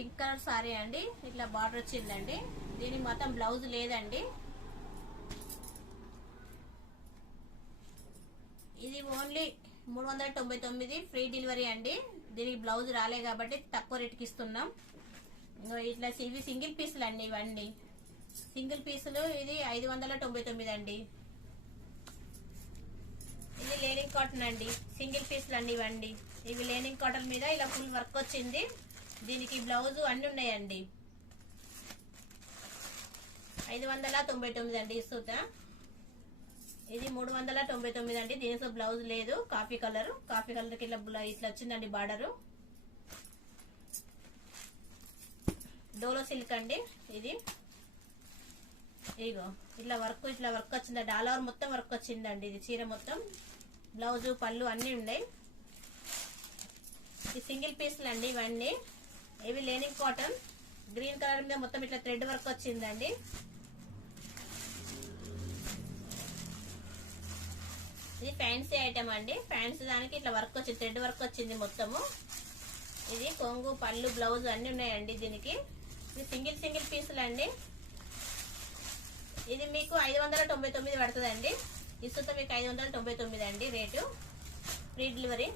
Pink colour sorry అండి. ఇట్లా border వచ్చిందండి. దీనికి మొత్తం బ్లౌజ్ లేదండి. ఇది ఓన్లీ 399 ఫ్రీ డెలివరీ అండి. దీనికి బ్లౌజ్ రాలే కాబట్టి తక్కువ రేటుకి ఇస్తున్నాం. ఇట్లా ఇవి సింగిల్ పీసులు అండి. ఇవండి సింగిల్ పీసులు. ఇది 599 అండి. ఇది లేనింగ్ కాటన్ అండి. సింగిల్ పీసులు అండి ఇవండి. ఇవి లేనింగ్ కాటన్ మీద ఇలా ఫుల్ వర్క్ వచ్చింది. దీనికి బ్లౌజ్ అన్ని ఉన్నాయండి. 599 అండి ఇస్తుతా. ఇది 399 అండి. దీనితో బ్లౌజ్ లేదు. కాఫీ కలర్ కి ఇట్లా వచ్చిందండి బార్డరు. డోలో సిల్క్ అండి. ఇది ఇగో ఇట్లా వర్క్ వచ్చిందండి. ఆల్ ఓవర్ మొత్తం వర్క్ వచ్చిందండి. ఇది చీర మొత్తం బ్లౌజ్ పళ్ళు అన్ని ఉన్నాయి. ఈ సింగిల్ పీస్లు అండి ఇవన్నీ. ఇవి లేనింగ్ కాటన్ గ్రీన్ కలర్ మీద మొత్తం ఇట్లా థ్రెడ్ వర్క్ వచ్చిందండి. ఇది ఫ్యాన్సీ ఐటమ్ అండి. ఫ్యాన్సీ దానికి ఇట్లా వర్క్ వచ్చింది, థ్రెడ్ వర్క్ వచ్చింది మొత్తము. ఇది కొంగు పళ్ళు బ్లౌజ్ అన్ని ఉన్నాయండి దీనికి. ఇది సింగిల్ పీసులు అండి. ఇది మీకు 599 పడుతుందండి. ఇసుతో మీకు 599 అండి రేటు. Free delivery.